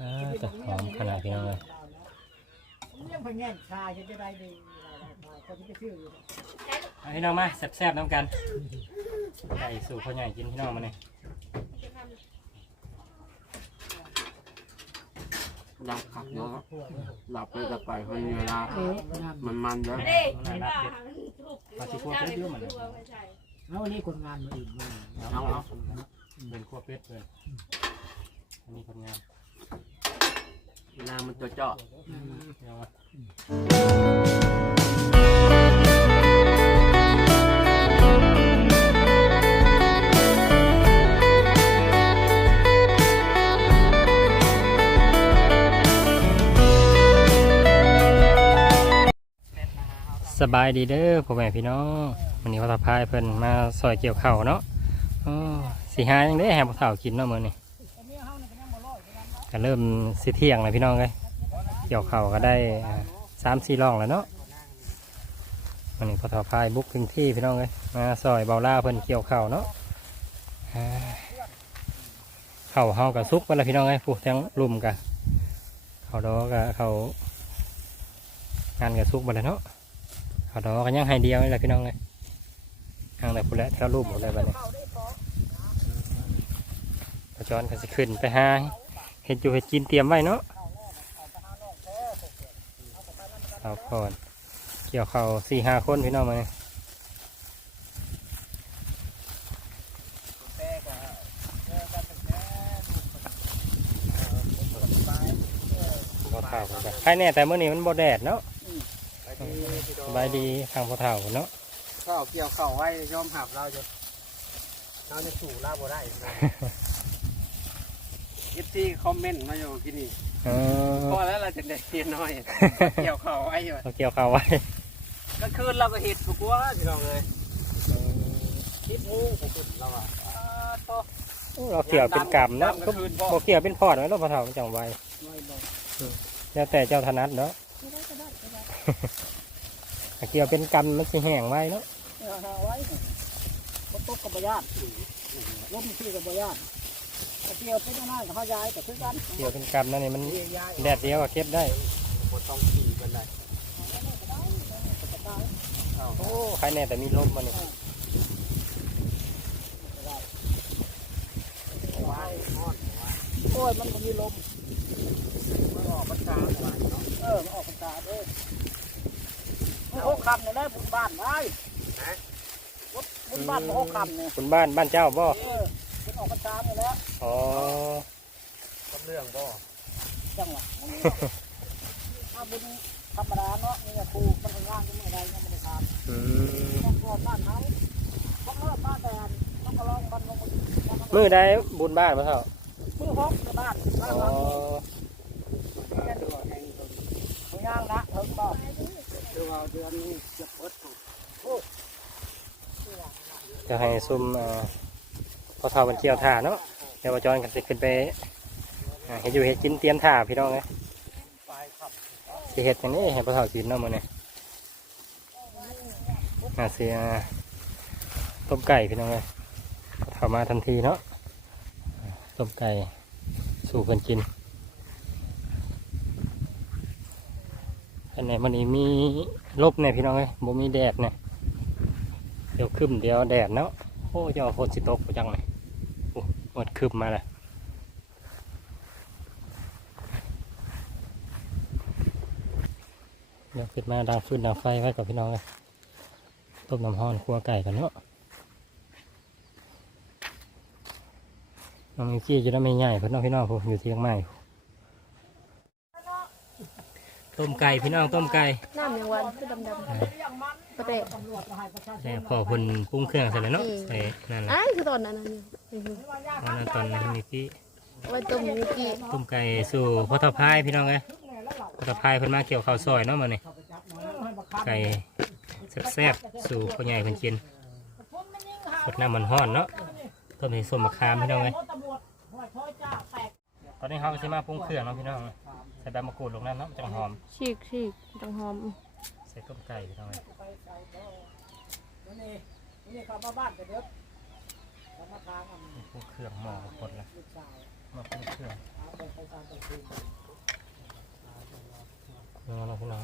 อ่าแต่หอมขนาดพี่น้องเลยเรื่องพะแง่นชาจะได้ดีคนที่ไปชื่ออยู่เอาพี่น้องมาแซ่บๆน้ำกันไก่สู่พ่อใหญ่กินพี่น้องมาเนี่ยหลับขับเนาะหลับไปจะไปคนเวลามันมันเยอะมันน่ารักเด็ดมาสิคั่วเป็ดเยอะมันเนี่ยแล้ววันนี้คนงานมาอื่นมาเอาเอาเป็นคั่วเป็ดเลยอันนี้คนงาน เวลามันจะเจาะเอามาสบายดีเด้อพ่อแม่พี่น้องวันนี้พ่อตาพายเพิ่นมาซอยเกี่ยวเข้าเนาะอ๋อสีหายังได้แหบข้ากินเนาะมื้อนี้ ก็เริ่มสิเที่ยงแล้วพี่น้องเลยเกี่ยวเข้าก็ได้สามสี่ร่องแล้วเนาะวันนี้พอตาพายบุกถึงที่พี่น้องเลยมาซอยเบาล่าเพิ่นเกี่ยวเข้าเนาะอ่าข้าเฮากับซุกไปแล้วพี่น้องเลยผู้ทั้งรุมกันเข้าดอกกับเข้างานกับซุกไปแล้วเนาะเขาดอกก็ยังให้เดียวนี่แหละพี่น้องเลยทางแต่ผู้และเท่ารูปหมดเลยบัดนี้ประจอนก็สิขึ้นไปหา เห็ดอยู่เห็ดกินเตรียมไว้เนาะเอาก่อน เกี่ยวเขาสี่ห้าคนพี่น้องมาเนี่ยบ่เท่ากันจ้ะใครแน่แต่เมื่อนี้มันบ่แดดเนาะสบายดีทางพ่อเฒ่าเนาะข้าวเกี่ยวข้าวไว้ยอมหับเราจะเราจะสู่ลาบ่ได้ ยิปที่คอมเมนต์มาอยู่ที่นี่เออพอแล้วเราจะได้เห็นน้อย เกี่ยวข้าวไว้อยู่เราเกี่ยวข้าวไว้ก็คืนเราก็เห็ดกูกลัวที่เราเลยคิดงูผมขึ้นเราอะโตเราเกี่ยวเป็นกำเนาะก็บ่เกี่ยวเป็นพอดไว้เราพ่อเฒ่ามันจังไว้แล้วแต่เจ้าถนัดเนาะถ้าเกี่ยวเป็นกำมันสิแห้งไว้เนาะเอาไว้ก็ตกกับบญาติล้มชื่อกับบญาติ เกี่ยวเป็นหน้ากับพ่อยายแต่คือกันเกี่ยวเป็นกำนั่นนี่มันเรียยายแดดเดียวก็เก็บได้บ่ต้องขี่กันได้โอ้ใครแน่แต่มีลมมานี่ไว้นอนโอ้ยมันก็มีลมมันออกพรรษาหวานเนาะเออมันออกพรรษาเด้อมันหกคำเนี่ยนะบุญบ้านไว้บุญบ้านมันหกคำเนี่ยคุณบ้านบ้านเจ้าบ่ เออมันออกพรรษาเนี่ยแล้วอ๋อกำเรื่องบ่จังหวะมันนี่ถ้าบุญธรรมดาเนาะนี่ครูมันก็ย่างก็ไม่ได้ยังไม่ได้ทำอืมต้องก่อนบ้านเขาต้องเลิกบ้านแต่ต้องก็ลองกันลงมามือได้บุญบ้านพ่อเฒ่ามือฮอกในบ้านบ้านอ๋อเราเขาย่างนะเถิงบอกคือว่าเดือนนี้จะเปิดถูกจะให้ซุ่มอ่า พอเฒ่ามันเกี่ยวถ่าเนาะเดี๋ยวว่าจอนกันสิขึ้นไปเฮ็ดอยู่เฮ็ดกินเตรียมถ่าพี่น้องเลยไปครับสิเฮ็ดอย่างนี้ให้พ่อเฒ่ากินเนาะมื้อนี้อ่าสิอ่าต้มไก่พี่น้องเลยเฒ่ามาทันทีเนาะต้มไก่สู่เพิ่นกินอันไหนมันนี้มีลบเนี่ยพี่น้องเลยบ่มีแดดเนี่ยเดี๋ยวครึ้มเดี๋ยวแดดเนาะ โอ้ยอฝนสิตกบ่จังเลยโอ้หมดครึ้มาแล้วเดี๋ยวขึ้นมาดังฟืนดังไฟไว้กับพี่น้องเลยต้มน้ำห้อนคั่วไก่กันเนาะน้องมิวกี้จะได้ไม่ใหญ่เพื่อนน้องพี่น้องผมอยู่ที่ยังไม่ ต้มไก่พี่น้องต้มไก่น้ำยังวันคือดำดำประเดะแต่พอคนปรุงเครื่องเสร็จแล้วเนาะใส่นั่นแหละอ้ายคือตอนนั้นน่ะนี่นี่เอานั่นตอนนั้นมิวกี้ไว้ต้มมิกี้ต้มไก่สู่พ่อทพายพี่น้องเลยพ่อทพายเพิ่นมาเกี่ยวข้าวซอยเนาะมาเนี่ยไก่แซ่บๆสู่พ่อใหญ่เพิ่นกินสดน้ำมันห้อนเนาะต้มให้ส้มมะขามพี่น้องเลยตอนนี้เขาก็จะมาปรุงเครื่องเนาะพี่น้อง ใส่ใบมะกรูดลงน้ำเนาะจังหอมฉีกฉีกจังหอมใส่ต้มไก่พี่น้องนี่นี่เขามาบ้านแต่เด็กเขามาทางปรุงเครื่องหม้อหมดแล้วลูกสาวมาปรุงเครื่องเอาไปน้องพี่น้อง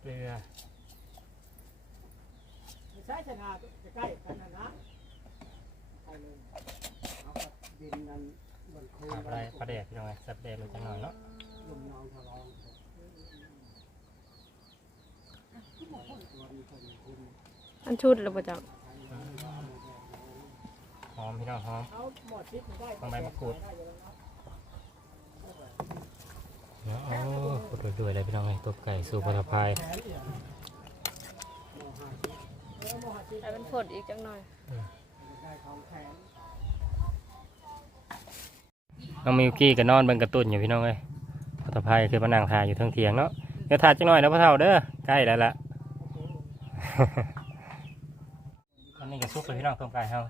เกลือใช้ชนะใกล้กันนะนะไปเลยเอาดินนั้นบนโคนขาดอะไรปลาแดกพี่น้องไงสับแดกมันจะหน่อยเนาะลมนองทะลองอันชุดหรือเปล่าจ๊ะหอมพี่น้องหอม เอาหมดชิดได้ต้องใบมะกรูด เนาะโอ้พูดรวยๆเลยพี่น้องไงตัวไก่สู่ปลาพายแต่เป็นผดอีกจังหน่อยได้ของแขนน้องมิวกี้ก็นอนเบิ่งการะตุ้นอยู่พี่น้องเอ้ยปลาพายคือมานั่งทาอยู่เทั้งเถียงเนาะเดี๋ยวทาจังหน่อยนะพ่อเฒ่าเด้อใกล้แล้วล่ะ อันนี้ก็ซุกเลยพี่น้องต้มไก่เฮา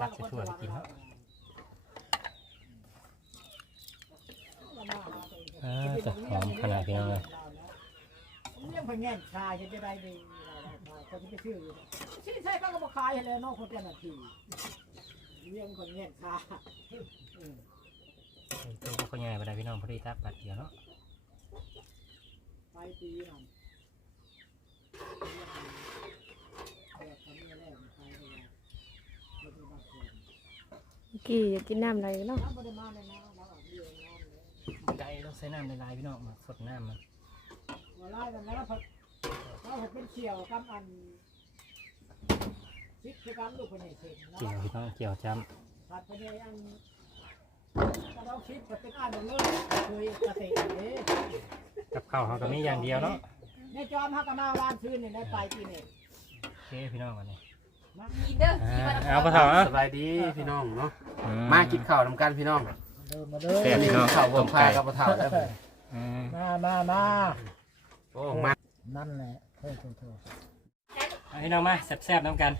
ตักใส่ถ้วยไปกินเนาะอ่าแต่หอมขนาดพี่น้องเลยเลี้ยงเพิ่งแง่นขายจะได้ดี คนที่ไปชื่อชื่อใช่ก็มาขายเลยนอกคนเจ้าหน้าที่เลี้ยงคนแง่นขายตัวพวกเขาใหญ่ไปได้พี่น้องพอดีตักปัดเดียวเนาะไปปีนั่นแบบทำเงี้ยแรกไปเลยรถมีบางคนเมื่อกี้อยากกินน้ำอะไรเนาะน้ำบริมาเลยนะเราเอาเลี้ยงน้ำเลยไก่ต้องใส่น้ำลายๆพี่น้องมาสดน้ำมันว่าไล่กันแล้ว เราเราเป็นเขียวกับอันซิกคือกันลูกคนนี้เห็นเกี่ยวเนาะพี่น้องเกี่ยวจ้ผัดไปเลยอันถ้าเราคิดว่าเป็นอันเลยคุยกระเตะเลยำกับข้าวเขาก็มีอย่างเดียวเนาะในจอมฮักกะมาวานพื้นนี่ได้ไปปีนี่โอเคพี่น้องวันนี้มาอ่าเอาพ่อเฒ่าอะสบายดีพี่น้องเนาะอืมากินข้าวนำกันพี่น้องเดินมาเด้แซ่บอพี่น้องข้าวผต้มมพาไก่กับปลาเถาแล้วอืมมามามาโอ้มานั่นแหละ เฮ้ยโทษโทษเอาพี่น้องมาแซ่บๆน้ำกัน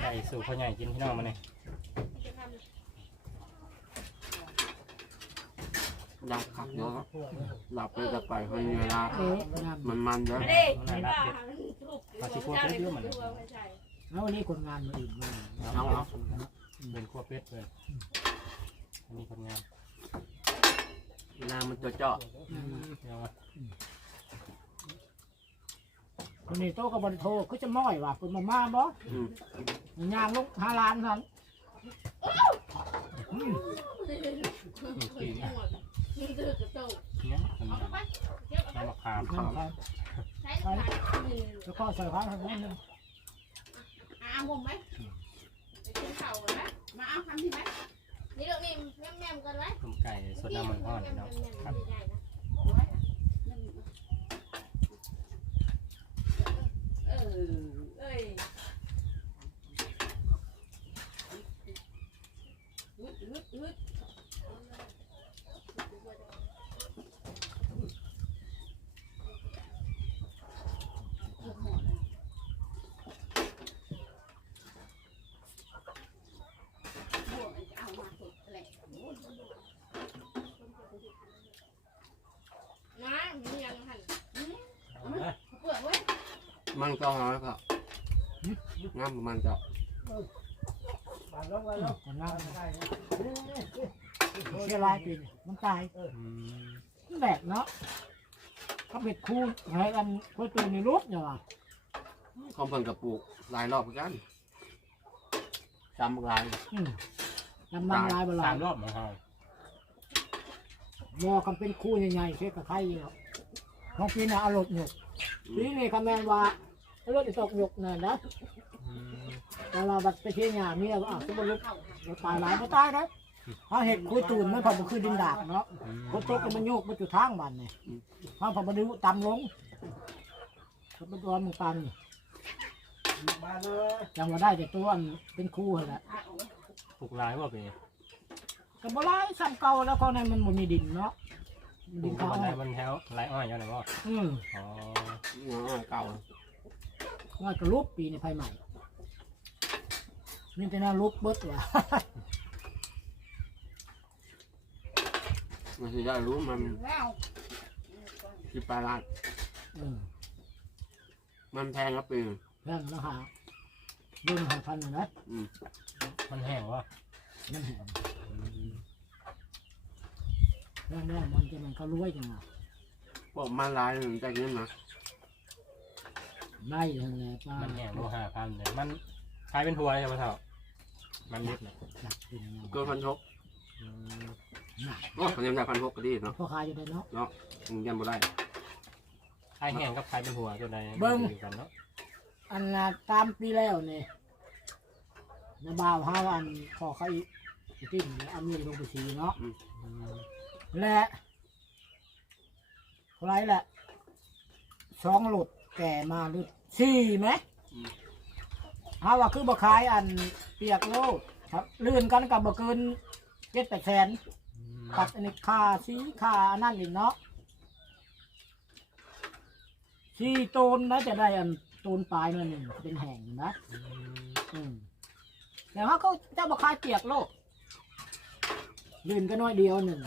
ไก่สู่พ่อใหญ่กินพี่น้องมาเนี่ยดังขับเนาะหลับไปจะไปคนเวลาเอ๊ะนั่นมันมันเยอะมันน่ารักเด็ดมาสิพวกเยอะๆมันเนี่ยแล้ววันนี้คนงานมาอีกมาเอาเอาเป็นขั้วเป็ดเลยอันนี้คนงานน้ำมันเจาะเจาะพี่น้อง มาคนนี้โตกับบริโทรก็จะม้อยว่ะคนมามาบ่อืมยางลูกห้าล้านนั้นมีปีกอะเนี่ยมันน้ำมะขามน้ำครับแล้วก็ใส่ข้าวทางนั้นเลยเอาผมไหมไปกินข้าวกันไหมมาเอาคำที่ไหมนี่เรื่องนี้แม่แม่กันไหมต้มไก่สดน้ำมันทอดพี่น้องครับ เออเอ้ยฮึดฮึดฮึดเอามาสุดแหละนะมียังหัน เอามา เปลือกเว้ย มันเจาะหอยครับงามประมาณเจาะคนงานเสียรายปีนี่มันตายอืมมันแบกเนาะเขาเผ็ดคูให้กันคุยตัวในรถเนี่ยว่ะคอมเพิ่นกับปลูกหลายรอบเหมือนกันจำหลายอืมยำมันลายบลาสายมรอบของเราวอกันเป็นคู่ใหญ่ๆเช่กับใครอยู่แล้วของปีน่ะเอารถหยกปีนี้คำแมนว่า เอารถจะตกหยกน่ะนะอืมแต่เราบัดไปเที่ยวหยาเมียว่าอ้าวสมบูรณ์เราตายหลายไม่ตายนะเขาเห็ดคุยตูนไม่พอมันคือดินดาบเนาะอืมคนตกกันมันโยกมันจุดทางบันเนี่ยเขาพอมาดูต่ำลงเขาเป็นตัวมึงปันจังว่าได้แต่ตัวอันเป็นคู่นั่นแหละปลูกลายว่าเป็นกับโบราณซ้ำเก่าแล้วเขาในมันบ่มีดินเนาะปลูดินกเขาบันเอาไดบนแถวลายอ้อยอยู่ไหนบ่อืมอ๋อเนาะเก่าว่ากระลุบปีในภายใหม่นี่แต่น่าลุบเบิดว่ะ มันจะได้รู้มันแล้วที่ปลาลาดอืมมันแพงครับปีนแพงแล้วหาเบิ่งหาพันนะนะอืมมันแห้งวะมันแหงแรงแรงมันจะมันเขารวยจังอะพวกมันลายหนึ่งใจเงินนะ ได้ทั้งแหละป้ามันแห้งโลห้าพันเนี่ยมันขายเป็นหัวเลยพ่อเฒ่ามันนิดเนี่ยหนักเป็นยังไงเกินพันหกอืมหนักโอ้พันยังได้พันหกก็ดีเนาะพ่อขายอยู่ได้เนาะมึงยันบ่ได้ขายแห้งกับขายเป็นหัวตัวใดเบิ่ง อยู่กันเนาะอันน่ะตามปีแล้วนี่นาบ่าวห้าวันพอเขาอีกที่นี่เอามีดลงไปสีเนาะอืมและเท่าไรแหละสองหลุด แก่มาหรือสี่ไหมฮาว่าคือบ่ขายอันเปียกโลดครับลื่นกันกับบ่เกินเจ็ดแปดแสนตัดอันนี้ค่าสีค่าอันนั้นอีกเนาะสี่ตูนนะจะได้อันตูนปลายหน่อยหนึ่งเป็นแห่งนะอืมแต่ว่าเขาเจ้าบ่ขายเปียกโลกลื่นก็น้อยเดียวหนึ่ง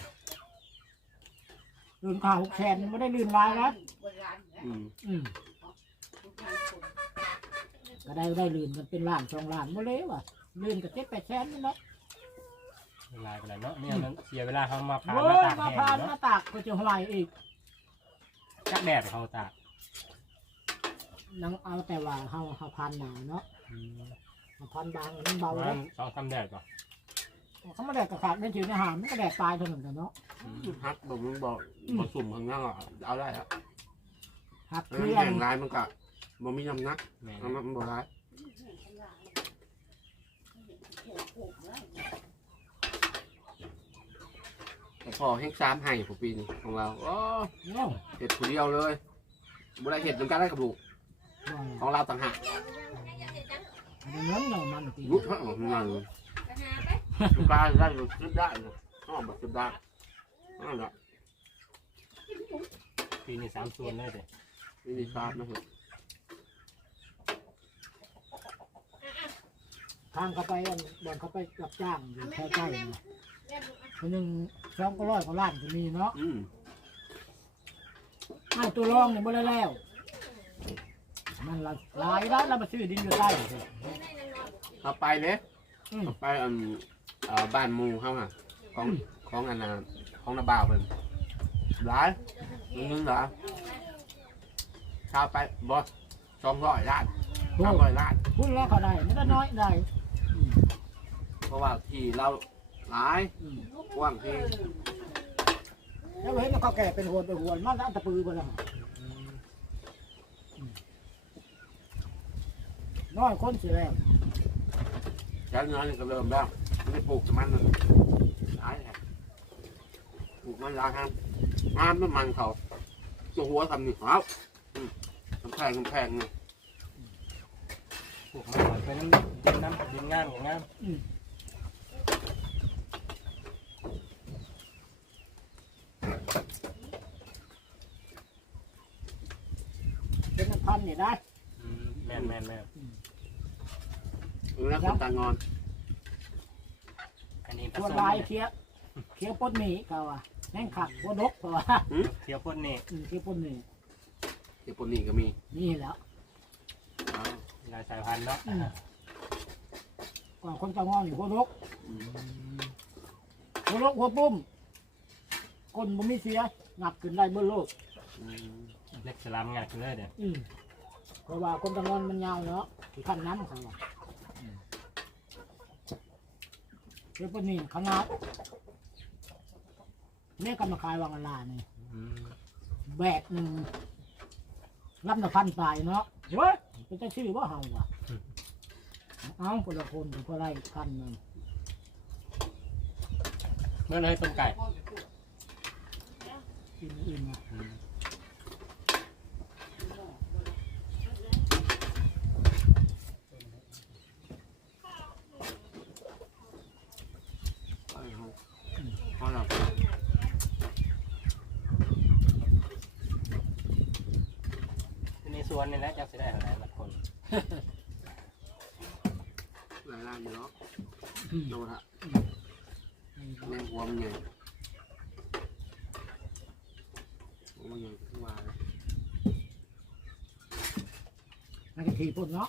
ลื่นข่าวแขนไม่ได้ลื่นลายนะโบราณนะอืมอืมทุ กคนคนก็ได้ได้ลื่นกันเป็นล้านสองล้านบ่เลยว่ะลื่นกับเจ็ดแปดแสนนี่แหละลายไปไหนเนาะเนี่ยมันเสียเวลาเขามาผ่านโอ้มายตากมาแห้พานงมาเนาะตากก็จะห่วยอีกจักแดดเขาตากนังเอาแต่ว่าเฮาเฮาพันหนาเนาะเฮาพันบางมันเบาประแล้มาวณสองสามแดดก่อนเขามาแดดกระขาดได้ถือในหามมันก็แดดตายเท่านั้นกันเนาะฮักบอกมึงบอกบอกสุ่มข้างล่างอะเอาได้แล้วหักแล้คือวอัแบ่นงลายมันก็ บ่มีน้ำหนักแม่นน้ำหนักมันบ่ร้ายแต่พอแห้งซ้ำให้ผมปีนี้ของเราโอ้เนาะเห็ดผู้เดียวเลยบ่ได้เห็ดเหมือนกันได้กับลูกของเราต่างหากมันเงินเนาะมันตีลุกทั้งหมดนั่นเลยลูกปลาได้ลูกซื้อได้เลยห้องแบบซื้อได้นั่นแหละปีนี้สามส่วนเลยเด้ไม่มีทราบนะครัทางเขาไปอันบ่อนเขาไปรับจ้างอยู่แค่ใกล้ๆนะคนหนึ่งสองก็ร้อยกว่าล้านก็มีเนาะอืมอ้าวตัวรองเนี่ยบ่ได้แล้ว มันละหลายแล้วเรามาซื้อดินอยู่ใต้สิเราไปเลยอืมเราไปอันเอ่อบ้านหมูเขาอะของของอันน่ะของนาบ่าวเป็นหลายนึงเหรอชาวไปบอสสองร้อยล้านสามร้อยล้าน พูดแล้วเขาได้ไม่ได้น้อยได้อืม เพราะว่าที่เราหลายอืมกว้างที่แล้วเห็นเขาแก่เป็นหัวเป็นหัวมันแล้วอันตะปือไปแล้วน้อยคนสิแล้วใช้เงินก็เริ่มแล้วไม่ได้ปลูกมันเลยหลายแหละปลูกมันหลายครับงานไม่มันเขาตัวหัวทำนี่เอาอืมกำแพงกำแพงนี่ปลูกมันก่อนไปน้ำดินน้ำดินงามอย่างงาม อืมเป็นพันนี่ ได้อืมแม่นแม่นแม่นแล้วคนตางอนอันนี้ผส่วนสมลายเคี้ยวเคี้ยวปนหมี่เขาว่าแม่งขักหัวดกเพราะว่าเคี้ยวพ่นนี่อืมเคี้ยวปนหมี่เดี๋ยวปนนี่ก็มีนี่แหล้วเอาหลายสายพันธุ์เนาะอืมก่อนคนจะงอนอยู่หัวดกอืมหัวดกหัวปุ้มคนบ่มีเสียงับขึ้นได้เบนโลกอืมเล็กสลามงัดขึ้นเลยเดี๋ยวอืม เพราะว่าคนจะงอนมันยาวเนาะที่ขั้นน้ำเขาว่าอืมเคี้ยวปนหมี่ขนาดแม่กำมาขายวังอลานี่อืมแบกหนึ่งรับหนึ่งพันตายเนาะเฮ้ยเป็นจะชื่อว่าเฮาอะเอาคนละคนคนละพันหนึ่งเมื่อเลยต้มไก่กินอิ่มนะ อืม เอาเอาเอาล่ะ ในสวนนี่แหละจะสิได้อะไรบางคน หลายล้านอยู่เนาะ อืม ดูฮะ แมงหัวมันใหญ่หัวมันใหญ่ขึ้นมาเลยมันก็ทีพุ่นเนาะ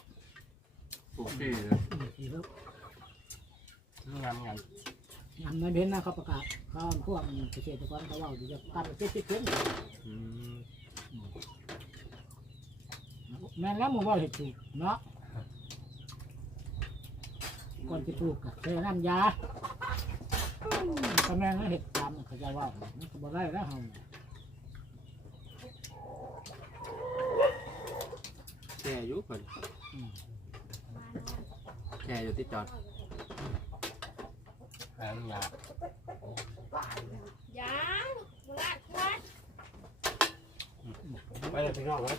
ปลูกที่อืมทีพุ่นงามงามงานมันเห็นนะเขาประกาศเขาพวกเกษตรกรเขาว่าอยู่จะตัดเจ็ดสิบเซนอืมแม่นแล้วมึงว่าเห็ดถูกเนาะก่อนจะถูกกับแค่น้ำยาก็ แม่นแล้วเห็ดตามเขาจะว่ามันก็บ่ได้แล้วเฮาแช่อยู่คนแช่อยู่ที่จอดงามงามยังบุรัดบุรัดไปเลยพี่น้องไว้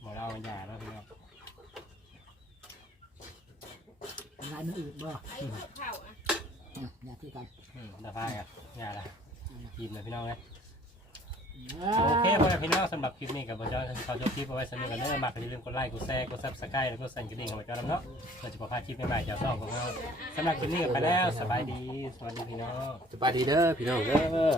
หมอเราหยาแล้วพี่น้อง ลายมันอื่นบ่ไอ้เข่าอะอย่าคือกันอืมตาพายอะหยาละกินเลยพี่น้องเลยโอเคพ่อแม่พี่น้องสำหรับคลิปนี้กับบอจอยเขาจบคลิปเอาไว้สนุกกันเด้อมากก็อย่าลืมกดไลค์กดแชร์กดซับสไครต์แล้วก็สั่นกระดิ่งของบอจอยนำเนาะเราจะพาคลิปใหม่ๆจากซ่องของเราสำหรับคลิปนี้ก็ไปแล้วสบายดีสวัสดีพี่น้อง สบายดีเด้อพี่น้องเด้อ